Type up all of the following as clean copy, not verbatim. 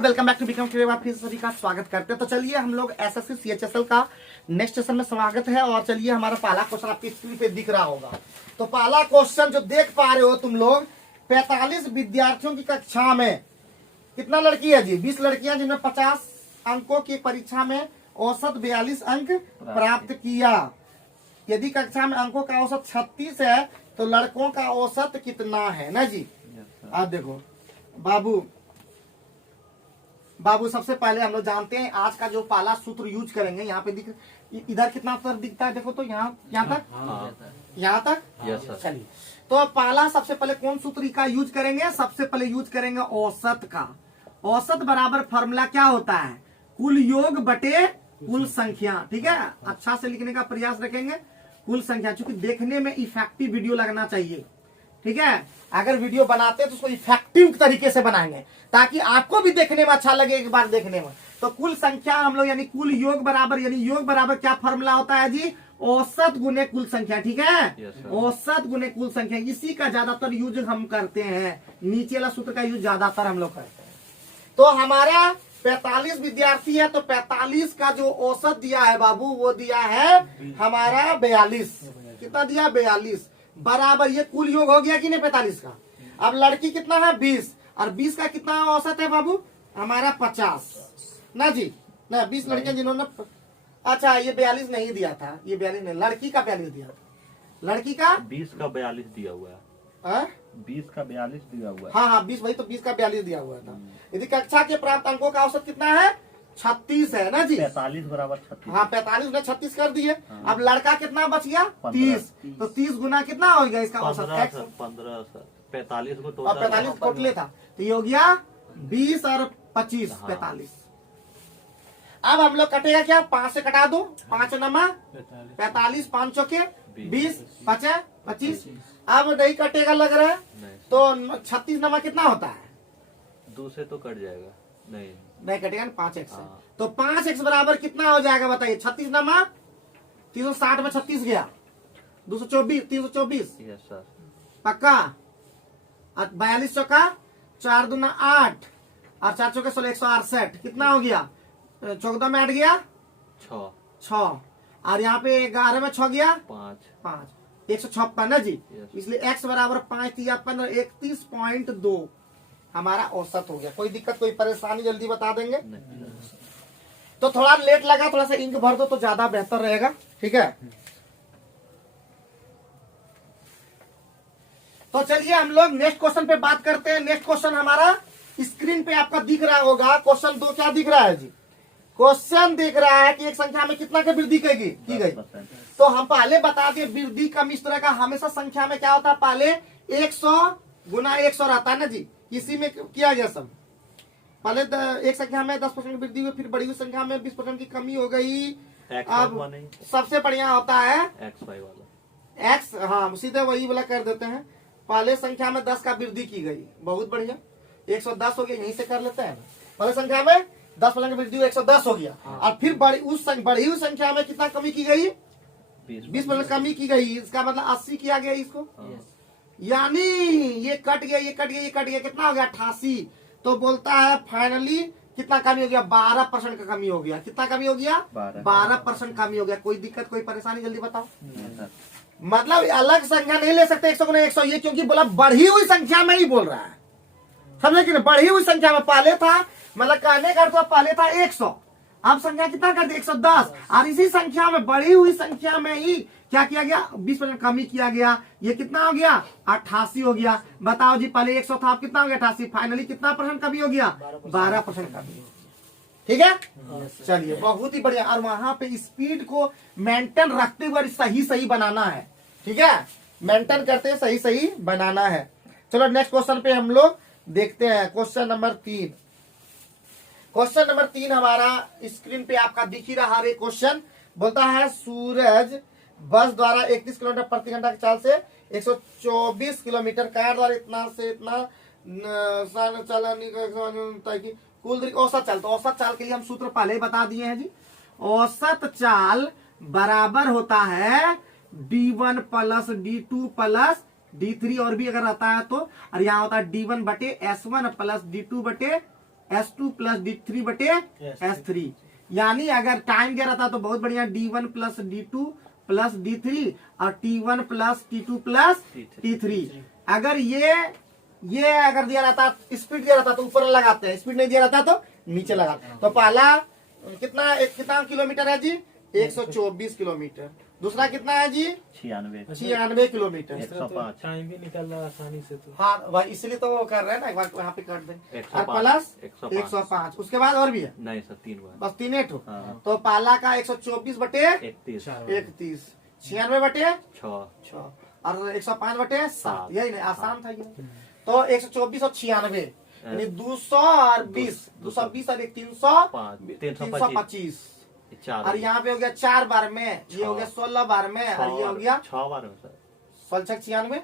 Welcome back to become creative. आप फिर सभी का स्वागत करते हैं। तो चलिए हम लोग एसएससी सीएचएसएल का नेक्स्ट सेशन में स्वागत है। और चलिए हमारा पहला क्वेश्चन आपकी स्क्रीन पे दिख रहा होगा। तो पहला क्वेश्चन जो देख पा रहे हो तुम लोग, 45 विद्यार्थियों की कक्षा में कितना लड़की है जी? 20 लड़कियां जिन्होंने 50 अंकों की परीक्षा में औसत 42 अंक प्राप्त किया। यदि कक्षा में अंकों का औसत 36 है तो लड़कों का औसत कितना है ना जी? आप देखो बाबू सबसे पहले हम लोग जानते हैं आज का जो पहला सूत्र यूज करेंगे। यहाँ पे इधर कितना उत्तर दिखता है? देखो तो यहाँ तक चलिए। तो पहला सबसे पहले कौन सूत्र का यूज करेंगे? सबसे पहले यूज करेंगे औसत का। औसत बराबर फॉर्मूला क्या होता है? कुल योग बटे कुल संख्या। ठीक है, अच्छा से लिखने का प्रयास रखेंगे। कुल संख्या, चूंकि देखने में इफेक्टिव वीडियो लगना चाहिए। ठीक है, अगर वीडियो बनाते हैं तो उसको इफेक्टिव तरीके से बनाएंगे ताकि आपको भी देखने में अच्छा लगे एक बार देखने में। तो कुल संख्या हम लोग यानी कुल योग बराबर, यानी योग बराबर क्या फॉर्मूला होता है जी? औसत गुने कुल संख्या। ठीक है, औसत गुने कुल संख्या, इसी का ज्यादातर यूज हम करते हैं। नीचे वाला सूत्र का यूज ज्यादातर हम लोग करते हैं। तो हमारा 45 विद्यार्थी है तो 45 का जो औसत दिया है बाबू वो दिया है हमारा 42। कितना दिया? 42 बराबर ये कुल योग हो गया कि नहीं 45 का। अब लड़की कितना है? 20 और 20 का कितना औसत है बाबू? हमारा 50 ना जी ना। 20 लड़कियां जिन्होंने, अच्छा ये 42 नहीं दिया था, ये 42 नहीं, लड़की का 42 दिया था। लड़की का 20 का 42 दिया हुआ है। 20 का 42 दिया हुआ है। हाँ 20 भाई, तो 20 का 42 दिया हुआ था। यदि कक्षा के प्राप्त अंकों का औसत कितना है? 36 है ना जी। 45 बराबर 36। हाँ 45 ने 36 कर दिए। अब लड़का कितना बच गया? 30। तो 30 गुना कितना हो गया इसका औसत? 15 45 को और 45 टोटले था तो ये हो गया 20 और 25 45। अब हम लोग कटेगा क्या? 5 से कटा दो, 5 नमा 45, 5 चौके 20, 5 25। अब नहीं कटेगा लग रहा है तो 36 नमा कितना होता है? 2 से तो कट जाएगा। नहीं कटेगा ना, 5x से। तो 5x बराबर कितना हो जाएगा बताइए? 36 नमा 360 में 36 गया, 224, 324 पक्का। 42 चौका 4 दूना 8 और 4 चौके 16, 168। कितना हो गया? 14 में 8 गया 6 और यहाँ पे 11 में 6 गया 5 156 ना जी। इसलिए x बराबर 5 या 15 31.2 हमारा औसत हो गया। कोई दिक्कत कोई परेशानी जल्दी बता देंगे। तो थोड़ा लेट लगा, थोड़ा सा इंक भर दो तो ज्यादा बेहतर रहेगा। ठीक है, तो चलिए हम लोग नेक्स्ट क्वेश्चन पे बात करते हैं। नेक्स्ट क्वेश्चन हमारा स्क्रीन पे आपका दिख रहा होगा। क्वेश्चन 2 क्या दिख रहा है जी? क्वेश्चन दिख रहा है कि एक संख्या में कितना की वृद्धि की गई। तो हम पहले बता दें वृद्धि कम इस तरह का हमेशा संख्या में क्या होता है? पहले 100 गुना 100 रहता है ना जी। इसी में किया गया सब। पहले एक संख्या में 10% की वृद्धि हुई, फिर बड़ी हुई संख्या में 20% की कमी हो गई। अब सबसे बढ़िया होता है एक्स, हाँ सीधे वही वाला कर देते हैं। पहले संख्या में 10 का वृद्धि की गई, बहुत बढ़िया, 110 हो गया। यहीं से कर लेते हैं। पहले संख्या में 10% की वृद्धि हुई, 110 हो गया। और फिर बढ़ी हुई संख्या में कितना कमी की गई? 20% कमी की गई। इसका मतलब 80 किया गया इसको। यानी ये कट गया, ये कट गया, ये कट गया, कितना हो गया? 88। तो बोलता है फाइनली कितना कमी हो गया? 12% का कमी हो गया। कितना कमी हो गया? 12% कमी हो गया। कोई दिक्कत कोई परेशानी जल्दी बताओ। मतलब अलग संख्या नहीं ले सकते 100 गुना 100, ये क्योंकि बोला बढ़ी हुई संख्या में ही बोल रहा है, समझे कि नहीं? बढ़ी हुई संख्या में पहले था, मतलब कहने का तो पहले था 100, अब संख्या कितना कर दी? 110। और इसी संख्या में बढ़ी हुई संख्या में ही क्या किया गया? 20% कमी किया गया। ये कितना हो गया? 88 हो गया। बताओ जी, पहले 100 था, अब कितना हो गया? 88। फाइनली कितना % कमी हो गया? 12% कमी हो गया। ठीक है, चलिए बहुत ही बढ़िया। और वहां पे स्पीड को मेंटेन रखते हुए सही बनाना है। ठीक है, मेंटेन करते सही बनाना है। चलो नेक्स्ट क्वेश्चन पे हम लोग देखते हैं। Question number 3। क्वेश्चन नंबर 3 हमारा स्क्रीन पे आपका दिख ही रहा है। क्वेश्चन बोलता है सूरज बस द्वारा 31 किलोमीटर प्रति घंटा की चाल से 124 किलोमीटर कार द्वारा इतना से इतना चलन कुल औसत चाल। तो औसत चाल के लिए हम सूत्र पहले ही बता दिए हैं जी। औसत चाल बराबर होता है D1 plus D2 plus D3 और भी अगर रहता है तो, और यहाँ होता है D1 बटे S1 प्लस D2 बटे S2 प्लस D3 बटे S3। यानी अगर टाइम दिया रहता तो बहुत बढ़िया, D1 plus D2 plus D3 और T1 plus T2 plus T3। अगर ये अगर दिया रहता, स्पीड दिया रहता तो ऊपर लगाते हैं, स्पीड नहीं दिया रहता तो नीचे लगाते हैं। तो पहला कितना किलोमीटर है जी? 124 किलोमीटर। दूसरा कितना है जी? 96 किलोमीटर। 105। टाइम भी निकल रहा है आसानी से तो। हाँ भाई, इसलिए तो वो कर रहे हैं ना, एक बार यहाँ पे कर दें। और प्लस 105। उसके बाद और भी है? नहीं सर, 3 बार। बस 3 ठो। हाँ। तो पहला का 124 बटे 31। 96 बटे 6। और 105 बटे 7। 7। यही नहीं, आसान था ये। तो 124 और 96 यानी 200 और 20, 220 और 325। और यहाँ पे हो गया 4 बार में, ये हो गया 16 बार में, और ये हो गया 6 बार में सर। 96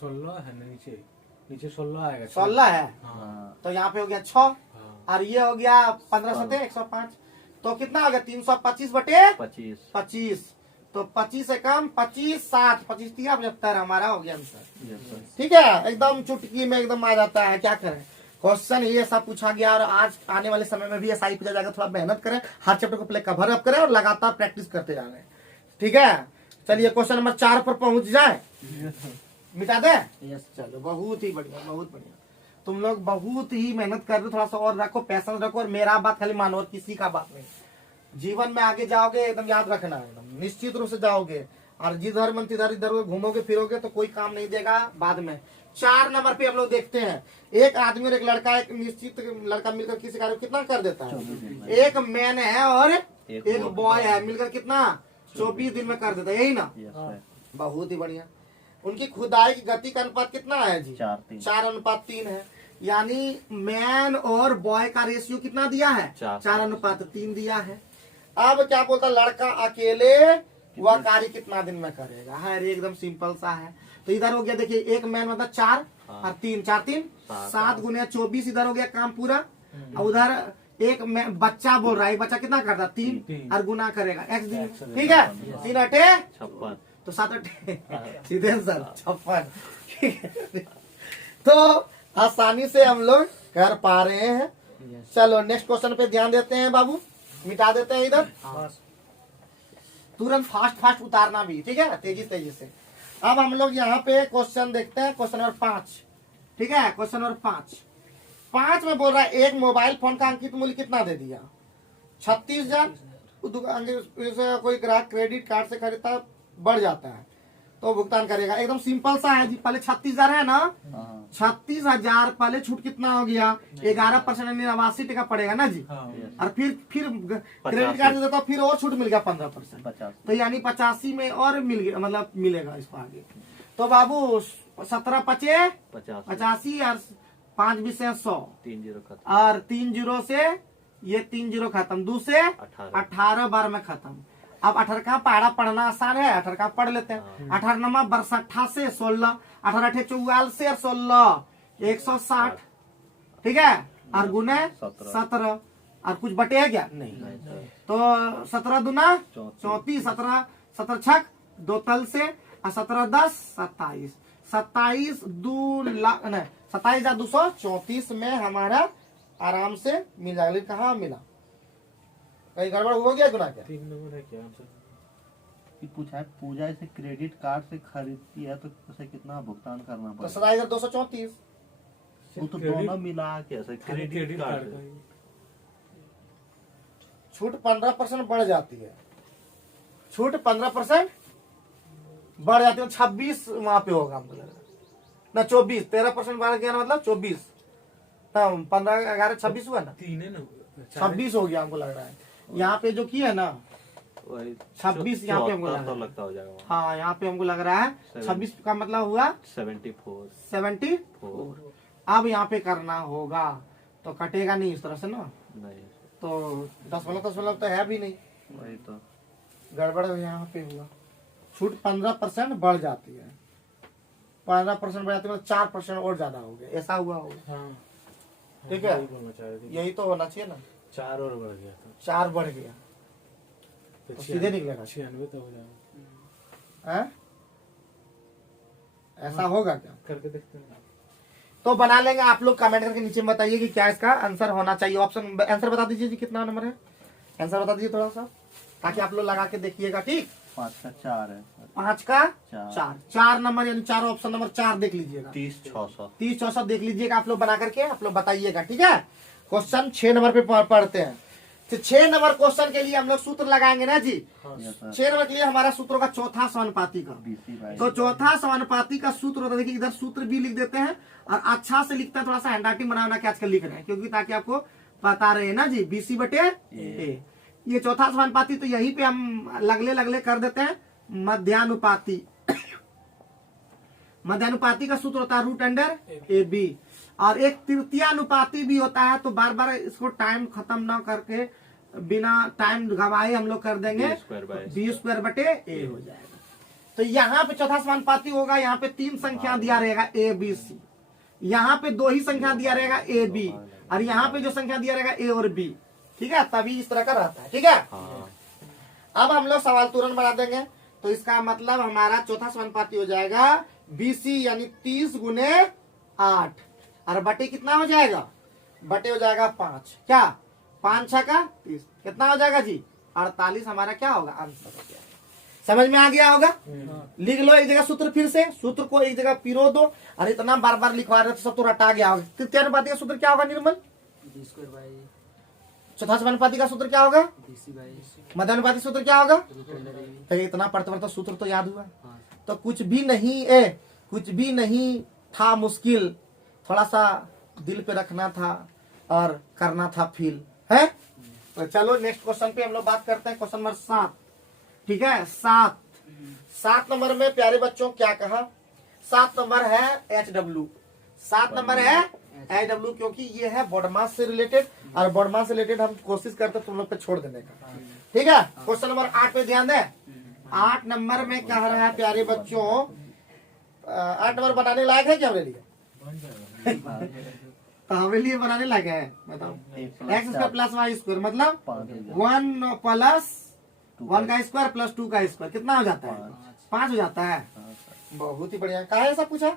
16 है ना, नीचे 16 आएगा। 16 है। हाँ। तो यहाँ पे हो गया 6 और ये हो गया 15 सते 105। तो कितना हो गया? 325 बटे 25। तो 25 से कम 25, 60, 25 3 75 हमारा हो गया आंसर। ठीक है, एकदम चुटकी में एकदम आ जाता है, क्या करें। क्वेश्चन ये सब पूछा गया और आज आने वाले समय में भी ऐसा ही पूछा जाएगा। थोड़ा मेहनत करें, हर चैप्टर को पहले कवर अप करें और लगातार प्रैक्टिस करते जाने। ठीक है, चलिए क्वेश्चन नंबर 4 पर पहुंच जाए। मिटा दे? यस, चलो बहुत ही बढ़िया, बहुत बढ़िया। तुम लोग बहुत ही मेहनत कर रहे हो, थोड़ा सा और रखो, पैसेंस रखो, और मेरा बात खाली मानो और किसी का बात नहीं। जीवन में आगे जाओगे एकदम याद रखना, एकदम निश्चित रूप से जाओगे। और जिधर मन तिधर इधर घूमोगे फिरोगे तो कोई काम नहीं देगा बाद में। 4 नंबर पे हम लोग देखते हैं, एक आदमी और एक लड़का, एक निश्चित लड़का मिलकर किसी कार्य को कितना कर देता है? एक मैन है और एक बॉय है, मिलकर कितना? 24 दिन में कर देता है, यही ना? बहुत ही बढ़िया। उनकी खुदाई की गति का अनुपात कितना है जी? 4:3 है। यानी मैन और बॉय का रेशियो कितना दिया है? 4:3 दिया है। अब क्या बोलता, लड़का अकेले वह कार्य कितना दिन में करेगा? है एकदम सिंपल सा है। तो इधर हो गया, देखिए एक मैन मतलब 4 और 3, 4 3 7 गुने 24, इधर हो गया काम पूरा। और उधर एक बच्चा बोल रहा है, बच्चा कितना करता? 3 और गुना करेगा x दिन। ठीक है, 3 8 56, तो 7 8 सीधे आंसर 56। तो आसानी से हम लोग कर पा रहे हैं। चलो नेक्स्ट क्वेश्चन पे ध्यान देते हैं बाबू, मिटा देते हैं इधर। तुरंत फास्ट उतारना भी, ठीक है, तेजी से। अब हम लोग यहाँ पे क्वेश्चन देखते हैं, क्वेश्चन नंबर 5। ठीक है, क्वेश्चन नंबर 5 में बोल रहा है एक मोबाइल फोन का अंकित मूल्य कितना दे दिया? 36,000। कोई ग्राहक क्रेडिट कार्ड से खरीदता बढ़ जाता है तो भुगतान करेगा। एकदम सिंपल सा है जी। पहले 36,000 है ना, 36,000 पहले छूट कितना हो गया? 11% 89 टका पड़ेगा ना जी। और फिर क्रेडिट कार्ड देता फिर और छूट मिल गया 15%, तो यानी 85 में और मिल गया, मतलब मिलेगा इसको आगे। तो बाबू 17 पचे 85 और 5 20 से 100 और 3 0 से ये 3 0 खत्म, 2 से 18 बार में खत्म। अब 18 का पहाड़ा पढ़ना आसान है, 18 का पढ़ लेते हैं। 18 नमा 62 से 16, 18 8 44 से 16 160। ठीक है, और गुने 17 और कुछ बटे है क्या? नहीं। तो 17 दूना 34, 17 छक 2 तल से और 17 10 27, 27 2 लाख 27,234 में हमारा आराम से मिल जाएगा। लेकिन कहाँ मिला? कहीं गड़बड़ हो गया गुना? क्या 3 नंबर है क्या आंसर? पूछा है, पूजा इसे क्रेडिट कार्ड से खरीदती है तो उसे कितना भुगतान करना तो पड़ेगा? 27,234। वो तो दोनों मिला के ऐसे क्रेडिट कार्ड का छूट 15% बढ़ जाती है, छूट 15% बढ़ जाती है। 26 वहां पे होगा हमको लग रहा है ना, 24 13% बढ़ गया ना, मतलब 24 ना, 15 11 26 हुआ ना, 3 है ना, 26 हो गया हमको लग रहा है। यहाँ पे जो किया है ना 26, यहाँ पे हमको लग रहा है, लगता हो जाएगा। हाँ यहाँ पे हमको लग रहा है 26 का मतलब हुआ 74। अब यहाँ पे करना होगा तो कटेगा नहीं इस तरह से ना, नहीं तो 10 तो है भी नहीं, वही तो गड़बड़ यहाँ पे हुआ। छूट 15% बढ़ जाती है, 15% बढ़ जाती है, मतलब 4% और ज्यादा हो गया, ऐसा हुआ होगा। हाँ, ठीक है, बोलना चाह रहे थे। यही तो होना चाहिए ना। 4 और बढ़ गया था, 4 बढ़ गया तो सीधे निकलेगा। 96 तो हो जाएगा। हैं? ऐसा होगा क्या? करके देखते हैं। तो बना लेंगे। आप लोग कमेंट करके नीचे बताइए कि क्या इसका आंसर होना चाहिए। ऑप्शन आंसर बता दीजिए जी, कितना नंबर है आंसर बता दीजिए थोड़ा सा, ताकि आप लोग लगा के देखिएगा। ठीक, 5 का 4 है। 5 का चार। 4 नंबर, यानी 4 ऑप्शन नंबर 4 देख लीजिएगा। 30-600। 30-64 देख लीजिएगा आप लोग बना करके, आप लोग बताइएगा। ठीक है, क्वेश्चन 6 नंबर पे पढ़ते हैं। तो 6 नंबर क्वेश्चन के लिए हम लोग सूत्र लगाएंगे ना जी। Yes sir. 6 नंबर के लिए हमारा सूत्र होगा चौथा समानुपाती का। BC/. तो चौथा समानुपाती का सूत्र होता है, देखिए इधर सूत्र भी लिख देते हैं और अच्छा से लिखता है, थोड़ा सा हैंडराइटिंग बनाना के आजकल लिख रहे हैं, क्योंकि ताकि आपको पता रहे ना जी। BC/A ये चौथा समानुपाती। तो यहीं पे हम लगले कर देते हैं मध्यानुपाती। मध्यानुपाती का सूत्र होता है √AB, और एक तृतीयानुपाती भी होता है। तो बार बार इसको टाइम खत्म ना करके बिना टाइम गवाए हम लोग कर देंगे, B²/A हो जाएगा। तो यहाँ पे चौथा समानुपाती होगा, यहाँ पे 3 संख्या दिया रहेगा ABC, यहाँ पे 2 ही संख्या दिया रहेगा AB, और यहाँ पे जो संख्या दिया रहेगा A और B। ठीक है, तभी इस तरह का रहता है। ठीक है, अब हम लोग सवाल तुरंत बना देंगे। तो इसका मतलब हमारा चौथा समानुपाती हो जाएगा BC, यानी 30 × 8, और बटे कितना हो जाएगा, बटे हो जाएगा 5। क्या 5 6 का 30, कितना हो जाएगा जी 48 हमारा क्या होगा आंसर हो जाएगा। समझ में आ गया होगा। लिख लो एक जगह सूत्र, फिर से सूत्र को एक जगह पिरो दो, और इतना बार बार लिखवा रहे तो सब तो रटा गया होगा। तृतीयानुपाती का सूत्र क्या होगा निर्मल? चौथा समानुपाती का सूत्र क्या होगा? मध्यानुपाती सूत्र क्या होगा? तो इतना पढ़ते पढ़ते सूत्र तो याद हुआ। तो कुछ भी नहीं था मुश्किल, थोड़ा सा दिल पे रखना था और करना था फील है। तो चलो नेक्स्ट क्वेश्चन पे हम लोग बात करते हैं, क्वेश्चन नंबर 7। ठीक है, 7 नंबर में प्यारे बच्चों क्या कहा? 7 नंबर है HW। 7 नंबर है HW, क्योंकि ये है बॉडी मास से रिलेटेड, और बॉडी मास से रिलेटेड हम कोशिश करते हैं तुम लोग पे छोड़ देने का। ठीक है, क्वेश्चन नंबर 8 पे ध्यान दें। 8 नंबर में कह रहा है प्यारे बच्चों, 8 नंबर बनाने लायक है क्या हमारे लिए? तो हमारे लिए बनाने लायक है, बताओ। x² + y² मतलब 1 + 1 का स्क्वायर + 2 का स्क्वायर कितना हो जाता है? 5 हो जाता है। बहुत ही बढ़िया। कहा ऐसा पूछा?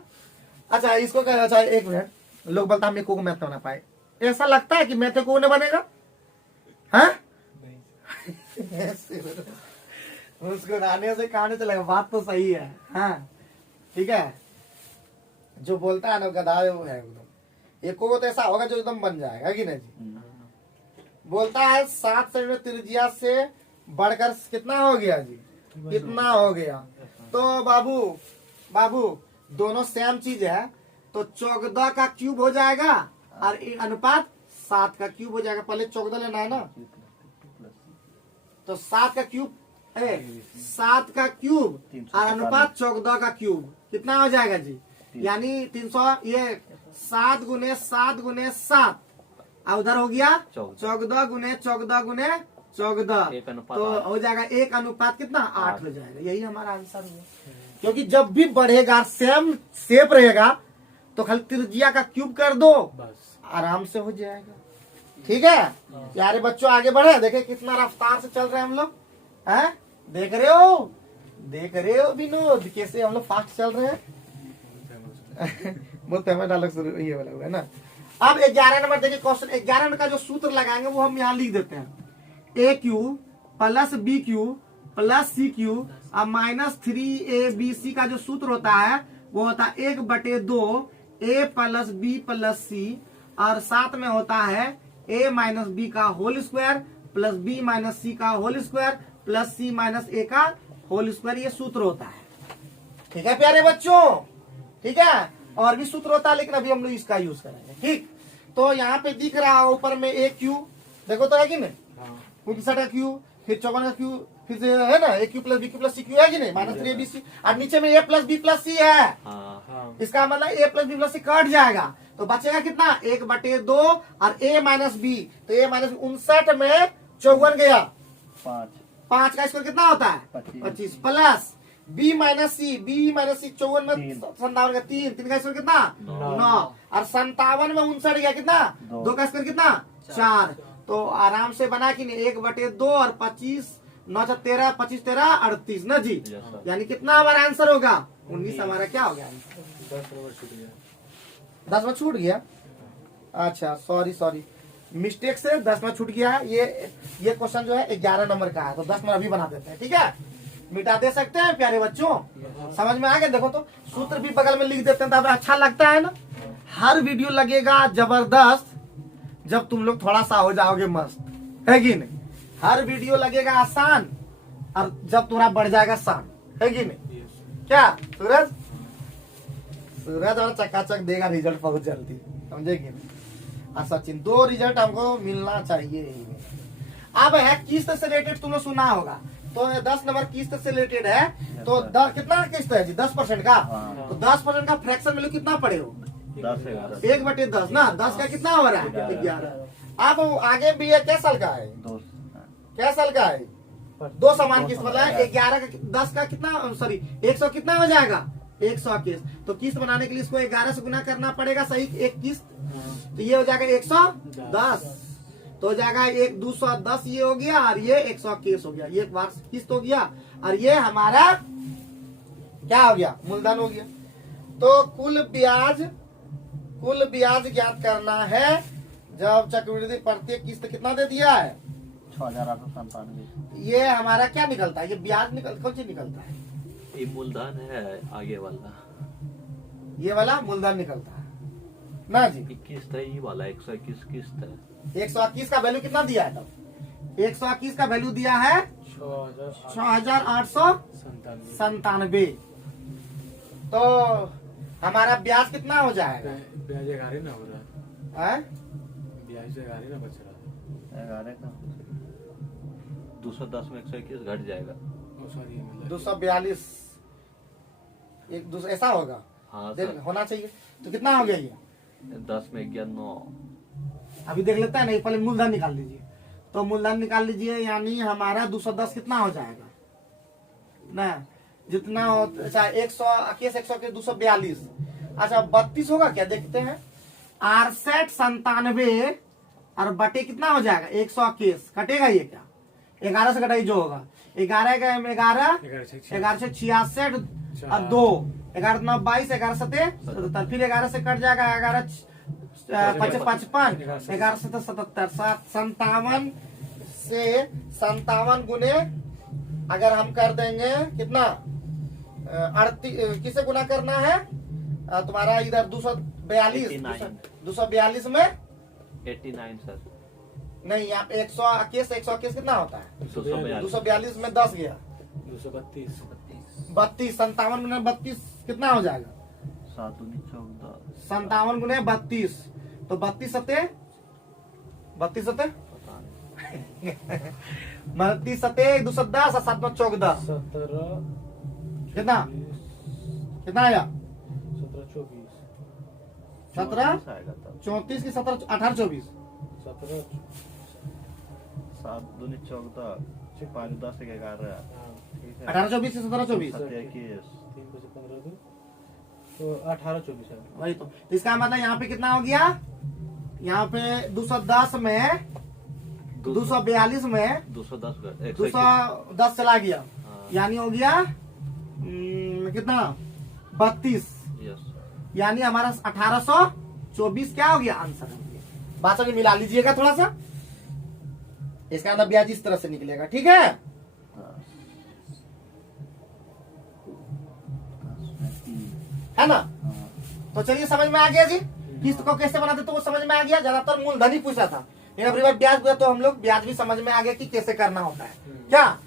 अच्छा इसको क्या, अच्छा एक मिनट, लोग बोलता हम को मैथ बना पाए, ऐसा लगता है कि मैथ को नहीं बनेगा? हाँ उसको आने से कहानी चलेगा, बात तो सही है। हाँ ठीक है, जो बोलता है ना गधा है वो है एकदम। एक को तो ऐसा होगा जो एकदम बन जाएगा कि नहीं जी। बोलता है 7 सेंटीमीटर त्रिज्या से बढ़कर कितना हो गया जी, कितना हो गया। तो बाबू दोनों सेम चीज है, तो 14 का क्यूब हो जाएगा और अनुपात 7 का क्यूब हो जाएगा। पहले 14 लेना है ना, तो 7 का क्यूब 7 का क्यूब और अनुपात 14 का क्यूब कितना हो जाएगा जी, यानी 300। ये 7 × 7 × 7, और उधर हो गया 14 × 14 × 14, तो हो जाएगा 1 अनुपात कितना 8 हो जाएगा। यही हमारा आंसर हुआ, क्योंकि जब भी बढ़ेगा सेम शेप रहेगा तो खाली त्रिज्या का क्यूब कर दो, बस आराम से हो जाएगा। ठीक है प्यारे बच्चों, आगे बढ़े। देखे कितना रफ्तार से चल रहे हैं हम लोग, हैं? देख रहे हो विनोद, कैसे हम लोग फास्ट चल रहे हैं। बहुत फेमस डायलॉग शुरू ये वाला हुआ है ना। अब 11 नंबर देखिए, क्वेश्चन 11 नंबर का जो सूत्र लगाएंगे वो हम यहाँ लिख देते हैं। AQ + BQ + CQ और -3ABC का जो सूत्र होता है वो होता है 1/2 A + B + C, और साथ में होता है A - B का होल स्क्वायर + B - C का होल स्क्वायर + C - A का होल स्क्वायर। ये सूत्र होता है। ठीक है प्यारे बच्चों, ठीक है। और भी सूत्र होता है, लेकिन अभी हम लोग इसका यूज करेंगे। ठीक, तो यहाँ पे दिख रहा है ऊपर में AQ, देखो तो है कि नहीं, 59 का क्यूब, फिर 54 का क्यूब, फिर से है ना AQ + BQ + CQ है कि नहीं, -3ABC, और नीचे में A + B + C है। इसका मतलब A + B + C कट जाएगा, तो बचेगा कितना 1/2 और A - B, तो A - 59 में 54 गया, 5 का स्क्वायर कितना होता है 25, प्लस B - C 54 में 57 का 3 का स्क्वायर कितना 9, और 57 में 59 गया कितना 2 का स्क्वायर कितना 4। तो आराम से बना कि नहीं 1/2 और 25 9 13 25 13 38 ना जी, यानी कितना हमारा आंसर होगा 19 हमारा क्या हो गया आंसर। 10 नंबर छूट गया। 10 में छूट गया। अच्छा सॉरी मिस्टेक से 10 में छूट गया। ये क्वेश्चन जो है 11 नंबर का है, तो 10 में अभी बना देते हैं, ठीक है। मिटा दे सकते हैं प्यारे बच्चों, समझ में आ गया। देखो तो सूत्र भी बगल में लिख देते हैं, तब अच्छा लगता है ना। हर वीडियो लगेगा जबरदस्त जब तुम लोग थोड़ा सा हो जाओगे मस्त, है कि नहीं। हर वीडियो लगेगा आसान और जब तुम्हारा बढ़ जाएगा शान, है कि नहीं। क्या सूरज और चकाचक देगा रिजल्ट बहुत जल्दी, समझे कि नहीं। और सचिन 2 रिजल्ट हमको मिलना चाहिए। अब है किस्त से रिलेटेड, तुमने सुना होगा, तो 10 नंबर किस्त से रिलेटेड है। तो कितना किस्त है जी? 10% का। तो 10% का फ्रैक्शन वैल्यू कितना पड़े हो? 1/10 ना। 10 का कितना हो रहा है? 11। अब आगे भी है, क्या साल का है? 2 क्या साल का है? 2 समान किस्त मतलब 11 का 10 का कितना, सॉरी 100 कितना हो जाएगा? 121। तो किस्त बनाने के लिए इसको 11 से गुना करना पड़ेगा, सही एक किस्त। तो ये हो जाएगा 110, तो हो जाएगा 210 ये हो गया, और ये 121 हो गया। ये वार्षिक किस्त हो गया, और ये हमारा क्या हो गया? मूलधन हो गया। तो कुल ब्याज ज्ञात करना है जब चक्रवृद्धि प्रत्येक किस्त कितना दे दिया है? 6897। ये हमारा क्या निकलता है? ये ब्याज कौन सी निकलता है? ये मूलधन है आगे वाला, ये वाला मूलधन निकलता है ना जी। 21 है ये वाला, 121 किस्त है। 121 का वैल्यू कितना दिया है तब? 121 का वैल्यू दिया है 6897। तो हमारा ब्याज कितना हो जाएगा? ब्याज 11 ना हो रहा है? ब्याज 11 ना बच रहा है। 11 का 210 में 121 घट जाएगा। सॉरी 242 एक दूसरा ऐसा होगा। हाँ देख सर, होना चाहिए। तो कितना हो गया ये? 10 में 11 9। अभी देख लेता है नहीं, पहले मूलधन निकाल लीजिए। तो मूलधन निकाल लीजिए, यानी हमारा 210 कितना हो जाएगा ना, जितना हो। अच्छा 121 121 242। अच्छा 32 होगा क्या? देखते हैं। 6897 और बटे कितना हो जाएगा? 121 कटेगा ये क्या? 11 से कटाई जो होगा 11 का 11 से 66 और 2 11 9 22 11 7 77, फिर 11 से कट जाएगा 11 55 11 से 77 57 से 57 गुने अगर हम कर देंगे कितना 38 किसे गुना करना है? तुम्हारा इधर 242 में 89 सर, नहीं, यहाँ पे 121 कितना होता है? 242 242 में 10 गया 232 32। 57 गुने 32 कितना हो जाएगा? 7 दूनी 14। 57 गुने 32, तो 32 सते 32 सते 210 और 7 14 17 कितना आया? 17 24 17 आएगा तब 34 की 17 18 24 17 7 दूनी 14 5 10 11। ठीक है 18 24 से 17 24 21 3 बजे 15 दिन तो 18 24 है। वही तो इसका मतलब यहाँ पे कितना हो गया? यहाँ पे 210 में 242 में 210 210 चला गया, हाँ। यानी हो गया कितना 32, यस यानी हमारा 1824 क्या हो गया? आंसर हो गया। बात में मिला लीजिएगा थोड़ा सा, इसका अंदर ब्याज इस तरह से निकलेगा, ठीक है। है ना? तो चलिए समझ में आ गया जी, किस्त को कैसे बनाते तो वो समझ में आ गया। ज्यादातर मूलधन ही पूछा था, लेकिन अगली बार ब्याज हुआ तो हम लोग ब्याज भी समझ में आ गया कि कैसे करना होता है। क्या?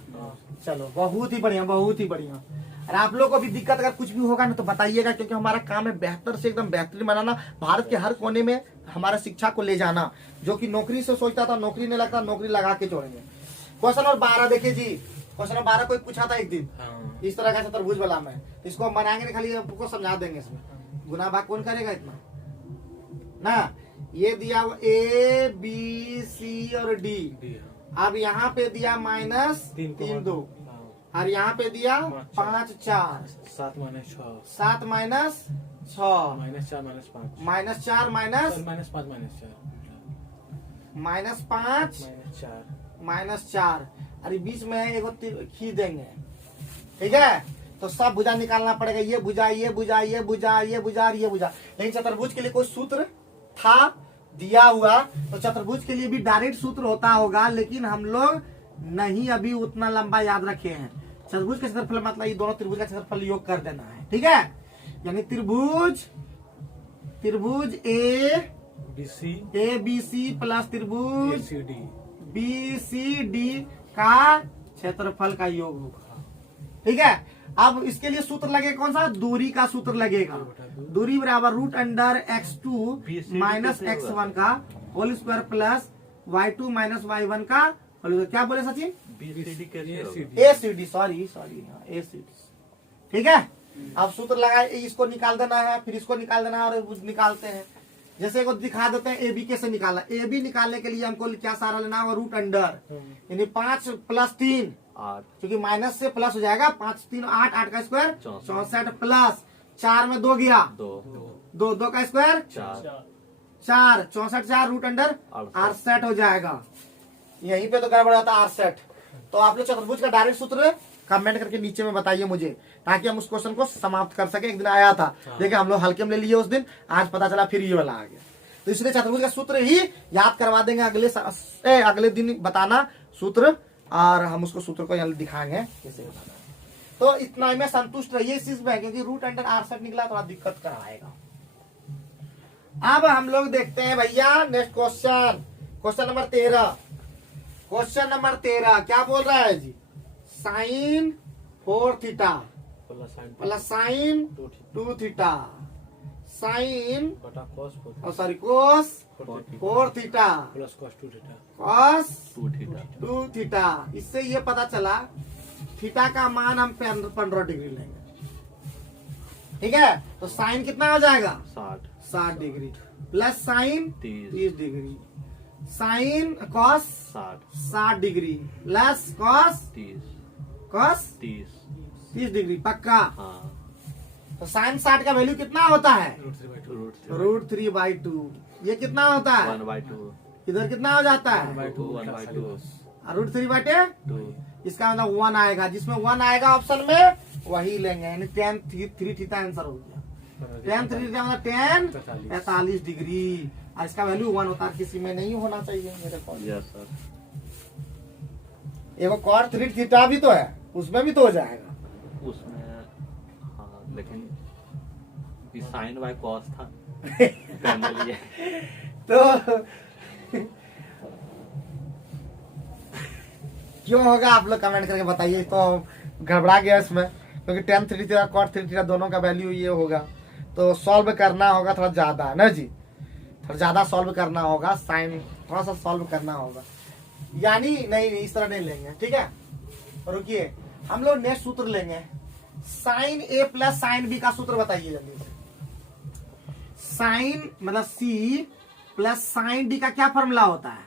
चलो बहुत ही बढ़िया, बहुत ही बढ़िया। और आप लोगों को भी दिक्कत अगर कुछ भी होगा ना तो बताइएगा, क्योंकि हमारा काम है बेहतर से एकदम बेहतरीन बनाना, भारत के हर कोने में हमारा शिक्षा को ले जाना। जो कि नौकरी से सोचता था नौकरी नहीं लगता, नौकरी लगा के छोड़ेंगे। क्वेश्चन नंबर 12 देखिए जी, क्वेश्चन नंबर 12 कोई पूछा था एक दिन इस तरह का चतुर्भुज वाला में, इसको हम बनाएंगे नहीं, खाली आपको समझा देंगे। इसमें गुना भाग कौन करेगा इतना ना? ये दिया A B C और D, अब यहाँ पे दिया -3 2 और यहाँ पे दिया 5 4 7 - 6 7 -6 -4 -5 -4 -5 -5 -4 अरे बीच में एगो खी देंगे, ठीक है। तो सब भुजा निकालना पड़ेगा, ये भुजा, ये भुजा, ये भुजा, ये भुजा, ये भुजा। लेकिन चतुर्भुज के लिए कोई सूत्र था दिया हुआ, तो चतुर्भुज के लिए भी डायरेक्ट सूत्र होता होगा, लेकिन हम लोग नहीं अभी उतना लंबा याद रखे हैं। चतुर्भुज का क्षेत्रफल मतलब ये दोनों त्रिभुज का क्षेत्रफल योग कर देना है, ठीक है। यानी त्रिभुज ए बी सी प्लस त्रिभुज बी सी डी का क्षेत्रफल का योग होगा, ठीक है। अब इसके लिए सूत्र लगेगा कौन सा, दूरी का सूत्र लगेगा। दूरी बराबर root under x2 minus x1 का whole square plus y2 minus y1 का होल स्क्वायर। क्या बोले सचिन, BCD कैसे होगा? ACD, सॉरी ACD, ठीक है। अब सूत्र लगाए, इसको निकाल देना है, फिर इसको निकाल देना है, और निकालते हैं। जैसे को दिखा देते हैं ए बी कैसे निकालना। ए बी निकालने के लिए हमको क्या सारा लेना होगा, रूट अंडर, यानी 5 प्लस 3, 8 क्योंकि माइनस से प्लस हो जाएगा, 5 3 8, 8 का स्क्वायर 64 प्लस 4 में 2 गया, 2 का स्क्वायर 4, 64 4 रूट अंडर 68 हो जाएगा। यहीं पे तो गड़बड़ होता है 68। तो आप लोग चतुर्भुज का डायरेक्ट सूत्र कमेंट करके नीचे में बताइए मुझे, ताकि हम उस क्वेश्चन को समाप्त कर सके। एक दिन आया था, देखिए हम लोग हल्के में ले लिए उस दिन, आज पता चला फिर ये वाला आ गया। तो इसलिए चतुर्भुज का सूत्र ही याद करवा देंगे, अगले दिन बताना सूत्र, और हम उसको सूत्र को यहाँ दिखाएंगे कैसे बताना है। तो इतना में संतुष्ट रहिए इस चीज में, क्योंकि रूट अंडर 68 निकला थोड़ा दिक्कत कराएगा। अब हम लोग देखते हैं भैया next question, question number 13। Question number 13 क्या बोल रहा है जी, sine 4 theta plus sine 2 theta sine sorry cos 4 theta plus cos 2 theta cos 2 2 theta. इससे ये पता चला थीटा का मान हम 15 डिग्री लेंगे, ठीक है। तो साइन कितना हो जाएगा, 60 degree plus sign 30 degree, sine cos 60 degree plus cos 30 degree पक्का। हाँ। तो साइन 60 का वैल्यू कितना होता है, रूट 3/2 √3/2। ये कितना होता है, 1/2 इधर कितना हो जाता है, 1/2 √3/2। इसका मतलब 1 आएगा, जिसमें 1 आएगा ऑप्शन में वही लेंगे, यानी tan 3 थीटा आंसर हो गया। tan 3 थीटा मतलब tan 45 डिग्री, और इसका वैल्यू 1 होता है, किसी में नहीं होना चाहिए मेरे को। Yes sir. एगो cot 3 थीटा भी तो है, उसमें भी तो हो जाएगा। उसमें हाँ, लेकिन साइन बाय कॉस था फैमिली तो क्यों होगा आप लोग कमेंट करके बताइए। तो गड़बड़ा गया इसमें, क्योंकि tan 3 थीटा cot 3 थीटा दोनों का वैल्यू ये होगा, तो सॉल्व करना होगा थोड़ा ज्यादा, है ना जी, थोड़ा ज्यादा सॉल्व करना होगा, साइन थोड़ा सा सॉल्व करना होगा, यानी नहीं इस तरह नहीं लेंगे, ठीक है। रुकिए, हम लोग नेक्स्ट सूत्र लेंगे, साइन ए प्लस साइन बी का सूत्र बताइए जल्दी से। साइन मतलब सी प्लस साइन डी का क्या फॉर्मूला होता है,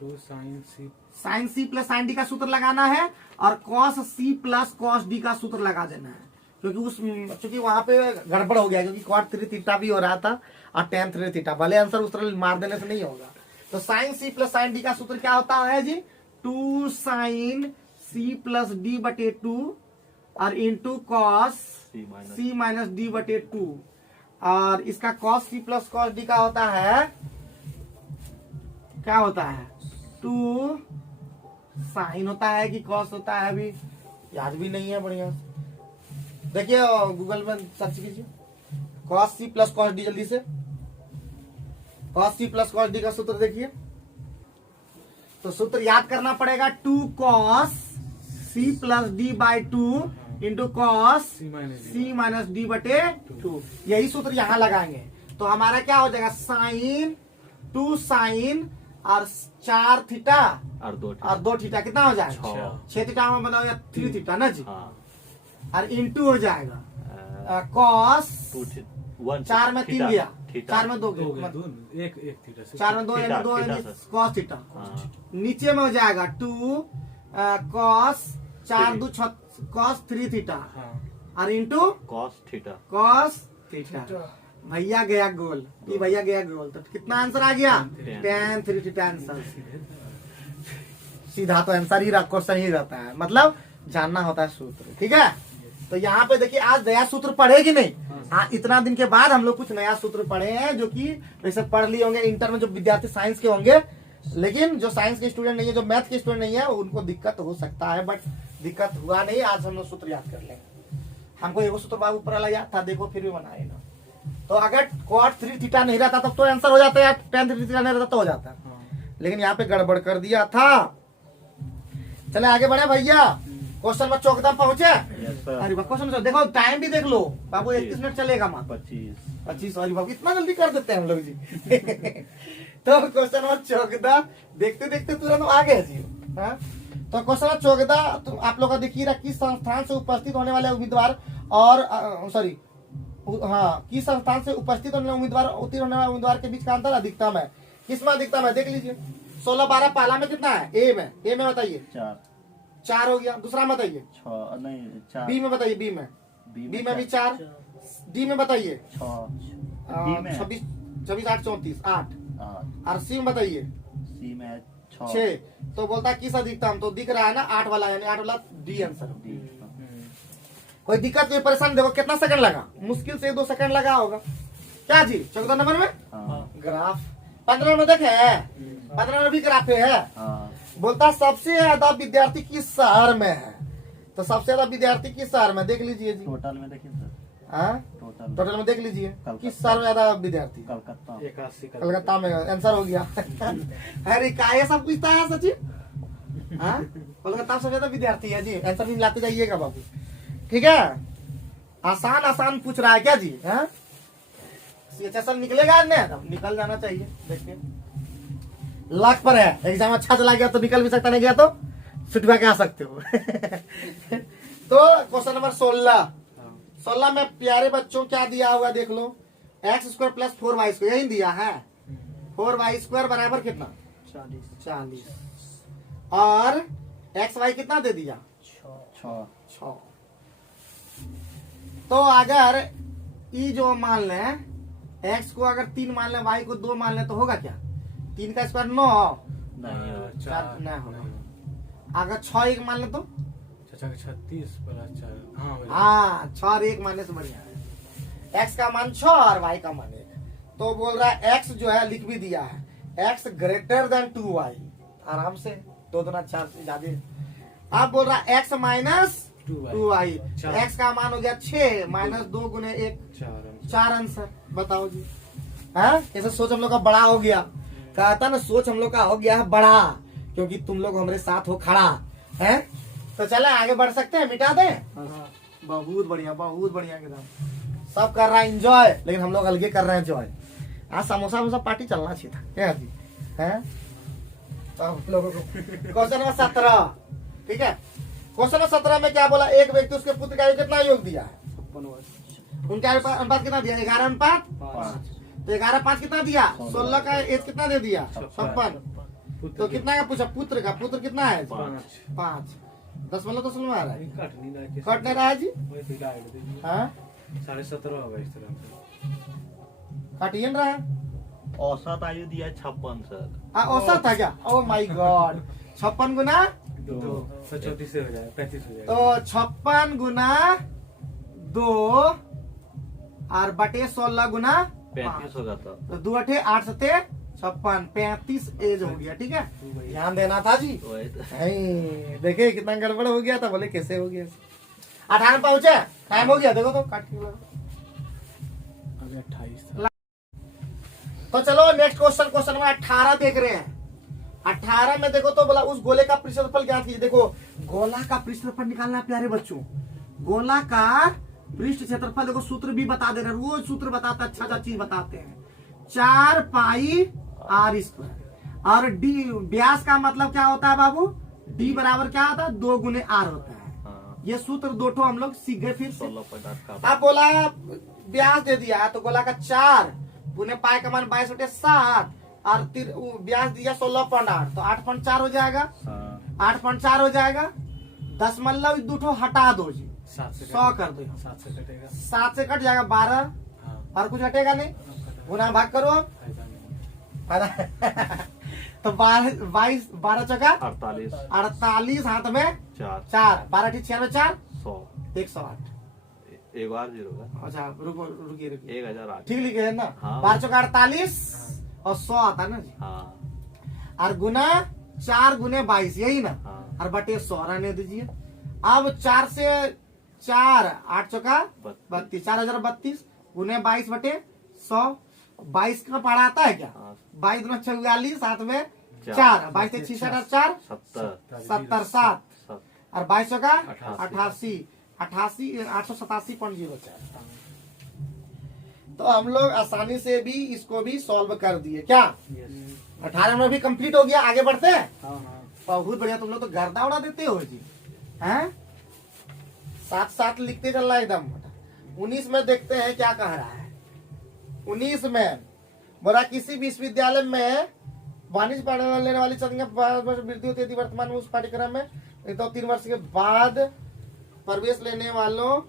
2 sine C sine C plus sine D का सूत्र लगाना है, और cos C plus cos D का सूत्र लगा देना है, क्योंकि वहां पे गड़बड़ हो गया, क्योंकि cot 3 थीटा भी हो रहा था और tan 3 थीटा, भले आंसर उस तरह मार देने से नहीं होगा। तो sine C plus sine D का सूत्र क्या होता है जी, 2 साइन सी प्लस डी बटे 2 और into cos C minus D बटे 2, और इसका cos C plus cos D का होता है, क्या होता है, 2 साइन होता है कि कॉस होता है, अभी याद भी नहीं है बढ़िया। देखिए गूगल में सर्च कीजिए cos C plus cos D, जल्दी से cos C plus cos D का सूत्र देखिए। तो सूत्र याद करना पड़ेगा, 2 cos C plus D by 2 into cos C minus D बटे 2, यही सूत्र यहाँ लगाएंगे। तो हमारा क्या हो जाएगा, साइन 2 साइन और 4 थीटा और 2 थीटा कितना हो जाएगा, 6 थीटा में बनाओ या 3 थीटा ना जी, हाँ। और इंटू हो जाएगा कॉस 4 में 3 गया, 4 में 2 गया, 1 थीटा से 4 में 2 यानी 2 यानी कॉस थीटा। हाँ। नीचे में हो जाएगा 2 कॉस 4 2 कॉस 3 थीटा, और इंटू कॉस थीटा। भैया गया गोल, ये भैया गया गोल, तो कितना आंसर आ गया, tan 3 थीटा आंसर। सीधा तो आंसर ही क्वेश्चन ही रहता है, मतलब जानना होता है सूत्र, ठीक है। तो यहाँ पे देखिए आज नया सूत्र पढ़े कि नहीं? हाँ, इतना दिन के बाद हम लोग कुछ नया सूत्र पढ़े हैं जो कि वैसे पढ़ लिए होंगे इंटर में जो विद्यार्थी साइंस के होंगे, लेकिन जो साइंस के स्टूडेंट नहीं है, जो मैथ के स्टूडेंट नहीं है, उनको दिक्कत हो सकता है, बट दिक्कत हुआ नहीं। आज हम लोग सूत्र याद कर लेंगे। हमको एगो सूत्र बाबू ऊपर वाला याद था, देखो फिर भी बनाए ना। तो अगर cot 3 थीटा नहीं रहता तब तो आंसर हो जाता है, यार tan 3 थीटा नहीं रहता तो हो जाता, लेकिन यहाँ पे गड़बड़ कर दिया था। चले आगे बढ़े भैया, क्वेश्चन में चौकदम पहुंचे। Yes sir. अरे क्वेश्चन देखो, टाइम भी देख लो बाबू, 31 मिनट चलेगा माँ। 25। अरे बाबू इतना जल्दी कर देते हैं हम लोग जी। तो क्वेश्चन नंबर 14 देखते देखते तुरंत आ गए जी। हाँ? तो क्वेश्चन नंबर 14 तो आप लोग का देखिए, किस संस्थान से उपस्थित होने वाले उम्मीदवार और सॉरी हाँ, किस संस्थान से उपस्थित होने वाले उम्मीदवार उत्तीर्ण होने वाले उम्मीदवार के बीच का अंतर अधिकतम है? किसमें अधिकतम है देख लीजिए। 16-12 पहला में कितना है? ए में बताइए। 4 हो गया। दूसरा में बताइए। 6 नहीं 4। बी में बताइए। बी में भी 4। डी में बताइए। 6। 26 8 34 8। 8। और सी में बताइए। सी में 6। 6। तो बोलता है किस अधिकतम, तो दिख रहा है ना 8 वाला, यानी 8 वाला डी आंसर। कोई दिक्कत नहीं, परेशान। देखो कितना सेकंड लगा, मुश्किल से 2 सेकंड लगा होगा क्या जी? 14 नंबर में ग्राफ। 15 में देखे 15 में भी ग्राफ है। बोलता सबसे ज्यादा विद्यार्थी किस शहर में है? तो सबसे ज्यादा विद्यार्थी किस शहर में देख लीजिए जी। टोटल में देखिए सर। हाँ, टोटल में देख लीजिए किस शहर में ज्यादा विद्यार्थी। कलकत्ता। 81 कलकत्ता में आंसर हो गया। अरे का ये सब पूछता है सचिन? हाँ, कोलकाता से ज्यादा विद्यार्थी है जी। आंसर भी लाते जाइएगा बाबू, ठीक है? आसान आसान पूछ रहा है क्या जी? हाँ, CHSL निकलेगा नहीं? निकल जाना चाहिए। देखिए लाख पर है, एग्जाम अच्छा चला गया तो निकल भी सकता, नहीं गया तो छुटवा के आ सकते हो। तो क्वेश्चन नंबर 16 में प्यारे बच्चों क्या दिया हुआ देख लो। x² + 4y², यही दिया है। 4y² बराबर कितना? 40। और xy कितना दे दिया? 6। तो अगर ई जो मान लें, x को अगर 3 मान लें, y को 2 मान लें, तो होगा क्या? 3 का स्क्वायर 9 नहीं 4 नहीं होगा। अगर 6 1 मान लें तो 36 + 4। हाँ, 6 और 1 मानने से बढ़िया है। x का मान 6 और y का मान 1। तो बोल रहा है x जो है लिख भी दिया है, x > 2y। आराम से 2 दूना 4 से ज्यादा। अब बोल रहा है x - 2y। x का मान हो गया 6 - 2 × 1 4 आंसर। बताओ जी। हाँ, ऐसे सोच हम लोग का बड़ा हो गया। कहता ना सोच हम लोग का हो गया है बड़ा, क्योंकि तुम लोग हमारे साथ हो खड़ा है। तो चले आगे बढ़ सकते हैं, मिटा दें। बहुत बढ़िया एकदम। सब कर रहा है एंजॉय, लेकिन हम लोग अलगे कर रहे हैं जॉय। आज समोसा पार्टी चलना चाहिए था क्या जी? है तो हम लोगों को क्वेश्चन नंबर 17, ठीक है? क्वेश्चन नंबर 17 में क्या बोला? एक व्यक्ति उसके पुत्र का कितना योग दिया है? उनका अनुपात कितना दिया? 11:5। तो 11:5 कितना दिया? 16 का एज कितना दे दिया? 56। तो कितना का पूछा? पुत्र का। पुत्र कितना है? 5। 10 मतलब 10 में आ रहा है, कट नहीं रहा है जी। हाँ, 17.5 होगा इस तरह से। कटिए रहा है। औसत आयु दिया 56 सर। औसत था क्या? Oh my God. 56 गुना 2 तो 34 से हो जाएगा, 35 हो जाएगा। तो 56 गुना 2 और बटे 16 गुना 35 होगा तो 2 8 8 7 56 35 एज हो गया, ठीक है? ध्यान देना था जी। वही तो। नहीं, देखिए कितना गड़बड़ हो गया था, बोले कैसे हो गया। 18 पहुंचे, टाइम हो गया, देखो तो काट के। अभी 28 तो चलो नेक्स्ट क्वेश्चन नंबर 18 देख रहे हैं। 18 में देखो तो बोला उस गोले का पृष्ठफल क्या कीजिए। देखो गोला का पृष्ठफल निकालना है प्यारे बच्चों। गोला का पृष्ठ क्षेत्रफल देखो, सूत्र भी बता दे रहे हैं, रोज सूत्र बताते, अच्छा चीज बताते हैं। 4 πr²। और डी व्यास का मतलब क्या होता है बाबू? डी बराबर क्या होता है? 2 × r होता है। ये सूत्र 2 ठो हम लोग सीख गए फिर से। 16.8 का अब बोला व्यास दे दिया है, तो गोला का 4 × पाई का मान 22/7 और व्यास दिया 16.8, तो 8.4 हो जाएगा। 8.4 हो जाएगा। 10 मतलब 2 ठो हटा दो जी, 100 कर दो। 7 से कटेगा। 7 से कट जाएगा 12 और कुछ हटेगा नहीं। गुना भाग करो तो 12 चौका 48 48 हाथ में 4 4 12 × 6 = 4 100 108। एक बार जीरो का अच्छा रुको रुकिए रुकिए 1008। ठीक लिखे है ना। हाँ। 12 चौका 48 और 100 आता है ना जी। हाँ और गुना 4 गुने 22 यही ना। हाँ और बटे 100 रहने दीजिए। अब 4 से 4 8 चौका 32 4032 गुने 22 बटे 100। 22 का पढ़ा आता है क्या? हाँ 22 दूना 44 साथ में 4 चार। 22 से 66 और 4 70 70 7 और 22 का 88 88 887.04। तो हम लोग आसानी से भी इसको भी सॉल्व कर दिए क्या? 18 में भी कंप्लीट हो गया। आगे बढ़ते हैं। बहुत बढ़िया। तुम लोग तो गर्दा उड़ा देते हो जी हैं। साथ साथ लिखते चल रहा है एकदम। 19 में देखते हैं क्या कह रहा है। 19 में बोला किसी विश्वविद्यालय में वाणिज्य पढ़ने लेने वाली संख्या वृद्धि होती है वर्तमान में उस पाठ्यक्रम में तो 3 वर्ष के बाद प्रवेश लेने वालों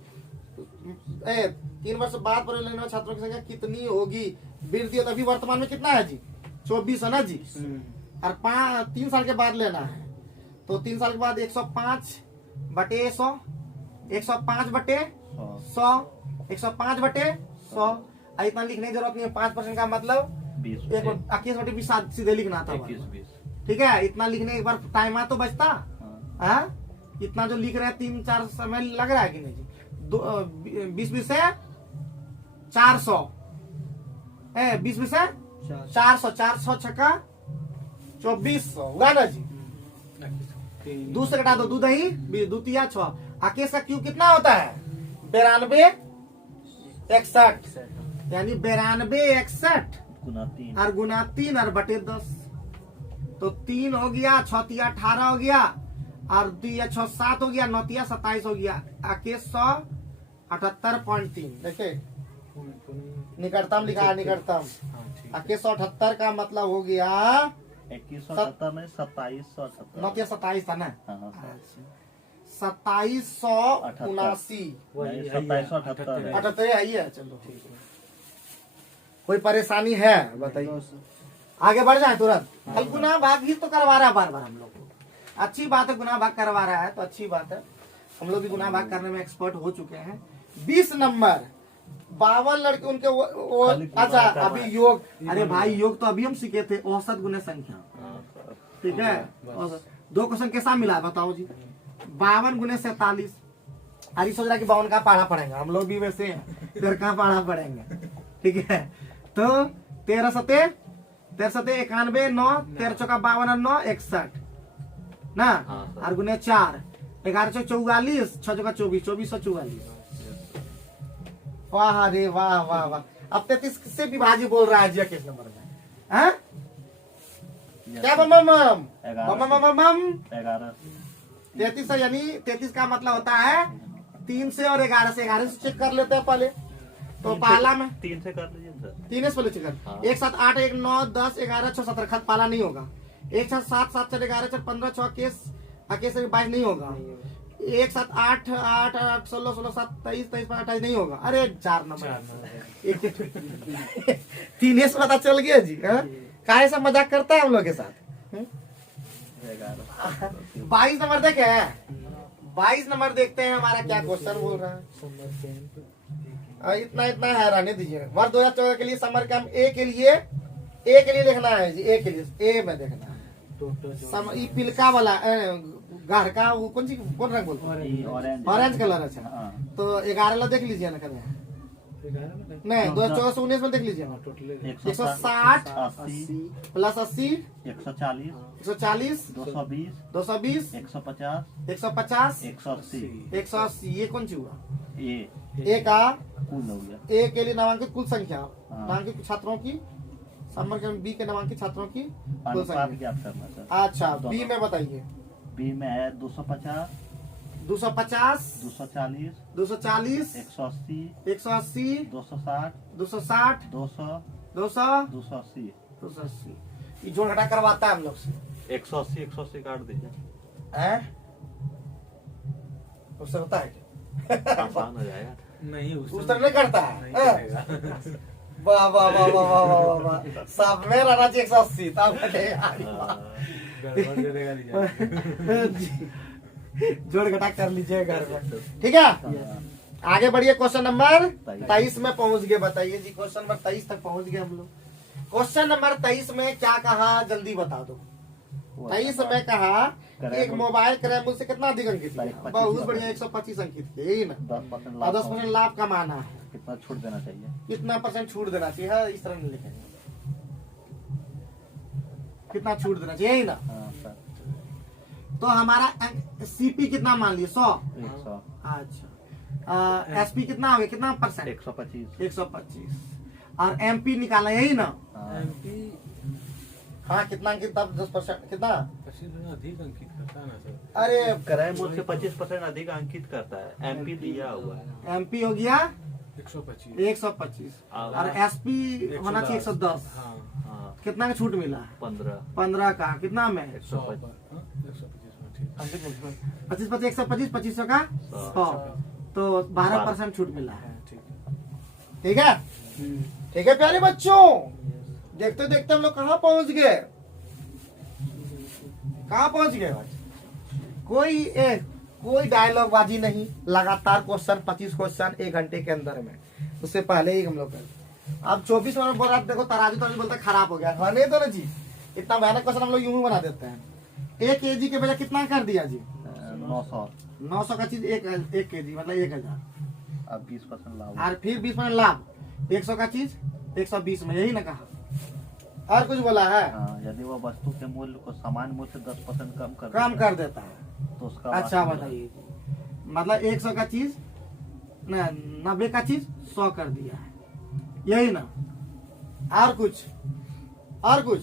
3 वर्ष बाद प्रवेश लेने वाले छात्रों की संख्या कितनी होगी? वृद्धि तो अभी वर्तमान में कितना है जी? 24 है ना जी। और 3 साल के बाद लेना है तो 3 साल के बाद 105 बटे 100 105 बटे 100 105 बटे 100। इतना लिखने की जरूरत नहीं है। 5% का मतलब 21 बटे 20 सीधे लिखना था। 21 ठीक है। इतना लिखने एक बार टाइम आ तो बचता। हाँ इतना जो लिख रहे हैं 3-4 समय लग रहा है कि नहीं जी? 20 से 400 20 से 400 400 छक्का 2400 हुआ ना जी। दूध से घटा दो दूध ही दूतिया 6 आके का क्यू कितना होता है? 92 61 यानी 92 61 और गुना 3 और बटे 10 तो 3 हो गया 6 तिया 18 हो गया और 2 6 7 हो गया 9 तिया 27 हो गया। आके 178.3 देखिए निकटतम लिखा है निकटतम। आके 178 का मतलब हो गया 2178 में 2778 9 तिया 27 था ना। हाँ 2779 2778 78 है ही है। चलो ठीक है। कोई परेशानी है बताइए? आगे बढ़ जाए तुरंत। कल गुना भाग भी तो करवा रहा है बार बार हम लोग को। अच्छी बात है गुना भाग करवा रहा है तो अच्छी बात है। हम लोग भी गुना भाग करने में एक्सपर्ट हो चुके हैं। 20 नंबर 52 लड़के उनके अच्छा अभी योग। अरे भाई योग तो अभी हम सीखे थे। औसत गुने संख्या ठीक है। दो क्वेश्चन कैसा मिला बताओ जी? 52 गुने 47। अरे सोच रहा कि 52 का पढ़ा पड़ेंगे। हम लोग भी वैसे हैं फिर कहाँ पढ़ा पड़ेंगे। ठीक है तो 13 सते 91 9 13 चौका 52 और 9 61 ना। और गुने 4 11 चौक 44 6 चौका 24 2444। वाह रे वाह वाह वाह। अब 33 से विभाजित बोल रहा है जी किस नंबर में? हाँ क्या बम 33 है यानी 33 का मतलब होता है 3 से और 11 से। 11 से चेक कर लेते हैं पहले तो पहला में 3 से कर लीजिए सर। 3 से पहले चेक कर 1 7 8 1 9 10 11 6 17 खत पाला नहीं होगा। 1 7 7 7 4 11 4 15 6 21 से 22 नहीं होगा। 1 7 8 8 8 16 16 7 23 23 28 नहीं होगा। अरे 4 नंबर 3 से पता चल गया जी। काहे से मजाक करता है हम लोग के साथ। 22 नंबर देखे 22 नंबर देखते हैं हमारा क्या क्वेश्चन बोल रहा है। इतना हैरानी दीजिए। वर्ष 2014 के लिए समर कैंप ए के लिए देखना है जी। ए के लिए ए में देखना है। पिलका वाला घर का वो कौन रंग बोलते हैं? Orange colour. अच्छा तो 11 ला देख लीजिए ना करें नहीं 2014 से 19 में देख लीजिए। 160 प्लस 80 140 220 150 180 ये कौन सी हुआ? ए का ए के लिए नामांकित कुल संख्या नामांकित छात्रों की समर कैंप बी के नामांकित छात्रों की कुल संख्या। अच्छा बी में बताइए। बी में है 250 250 240 240 180 180 260 260 200 200 280 280। ये जोड़ घटा करवाता है हम लोग से। 180 काट दीजिए। उससे होता है आसान हो जाएगा। नहीं उस तरह नहीं करता है। वाह वाह वाह वाह वाह वाह वाह। सब में रहना चाहिए 180 तब जोड़ घटा कर लीजिए घर में। ठीक है आगे बढ़िए, क्वेश्चन नंबर 23 23 में पहुंच गए। बताइए जी, क्वेश्चन नंबर 23 तक पहुंच गए हम लोग। क्वेश्चन नंबर 23 में क्या कहा, जल्दी बता दो। 23 में कहा कि एक मोबाइल क्रय मूल्य से कितना अधिक अंकित है? 25 बहुत बढ़िया, 125 अंकित है, यही ना। 10% और लाभ 10% लाभ कमाना है, कितना छूट देना चाहिए? कितना परसेंट छूट देना चाहिए? हाँ, इस तरह नहीं लिखेंगे, कितना छूट देना चाहिए, यही ना। हाँ सर, तो हमारा सीपी कितना मान लिए? 100। 100, अच्छा, एसपी कितना हो गया, कितना परसेंट? 125। 125। और एमपी निकाला, यही ना। हाँ, एमपी हाँ, कितना अंकित? तब 10% कितना? 25 अधिक अंकित करता है ना सर। अरे, क्रय मूल्य से 25% अधिक अंकित करता है। एमपी दिया हुआ है। एमपी हो गया 125। 125 और एसपी होना चाहिए 110। हाँ, हाँ, कितना का छूट मिला? 15 का कितना में? 100 पर, हाँ, 125 में, ठीक। 25 25 125 2500 का 100, तो 12% छूट मिला है। हाँ, ठीक है। ठीक है, ठीक है प्यारे बच्चों, देखते देखते हम लोग कहाँ पहुंच गए, कहाँ पहुंच गए? कोई डायलॉग बाजी नहीं, लगातार क्वेश्चन 25 क्वेश्चन 1 घंटे के अंदर में, उससे पहले ही हम लोग कर। अब 24 मिनट बोल रहा है, देखो तराजू तो बोलता खराब हो गया, होने दो ना जी, इतना भयानक क्वेश्चन हम लोग यूं ही बना देते हैं। 1 kg के बजाय कितना कर दिया जी? 900। 900 का चीज 1 kg मतलब 1000, अब 20% लाभ। और फिर 20% लाभ, 100 का चीज 120 में, यही ना कहा? और कुछ बोला है? हाँ, यदि वह वस्तु के मूल्य को सामान्य मूल्य से 10% कम कर देता है, तो उसका अच्छा वास्तविक बताइए, मतलब 100 का चीज 90 का चीज 100 कर दिया है, यही ना? और कुछ? और कुछ?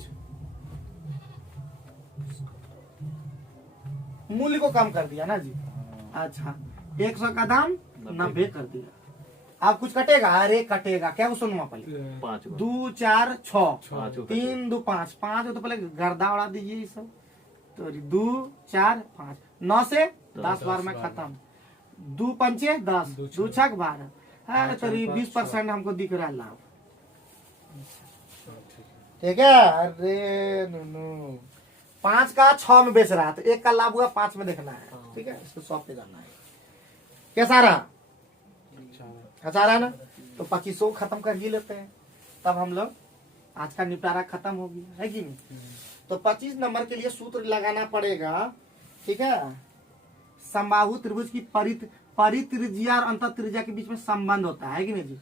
मूल्य को कम कर दिया ना जी। अच्छा, 100 का दाम 90 कर दिया। अब कुछ कटेगा? अरे कटेगा, क्या वो सुनवा पहले। 5 2 4 6 पाँच को 3 2 5 5 तो पहले गर्दा उड़ा दीजिए ये सब। तो 2 4 5 9 से 10 बार में खत्म। 2 पंचे 10, 2 छक 12। है तो 20% हमको दिख रहा है लाभ। ठीक है, अरे नो 5 का 6 में बेच रहा है, तो 1 का लाभ हुआ 5 में देखना है। ठीक है, इसको 100 पे जाना है। कैसा रहा? अच्छा रहा ना? तो 2500 खत्म कर ही लेते हैं, तब हम लोग आज का निपटारा खत्म हो गया, है कि नहीं? तो 25 नंबर के लिए सूत्र लगाना पड़ेगा। ठीक है, समबाहु त्रिभुज की परित्रिज्या और अंत त्रिज्या के बीच में संबंध होता है कि नहीं जी?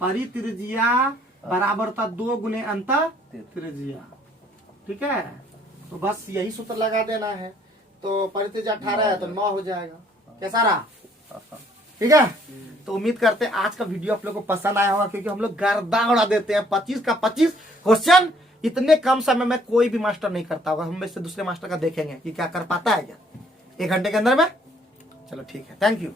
परित्रिज्या बराबर होता 2 गुने अंत त्रिज्या। ठीक है, तो बस यही सूत्र लगा देना है। तो परित्रिज्या 18 है तो 9 हो जाएगा। कैसा रहा? ठीक है, तो उम्मीद करते हैं आज का वीडियो आप लोग को पसंद आया होगा, क्योंकि हम लोग गर्दा उड़ा देते हैं। 25 का 25 क्वेश्चन इतने कम समय में कोई भी मास्टर नहीं करता होगा। हम में से दूसरे मास्टर का देखेंगे कि क्या कर पाता है क्या 1 घंटे के अंदर में। चलो ठीक है, थैंक यू।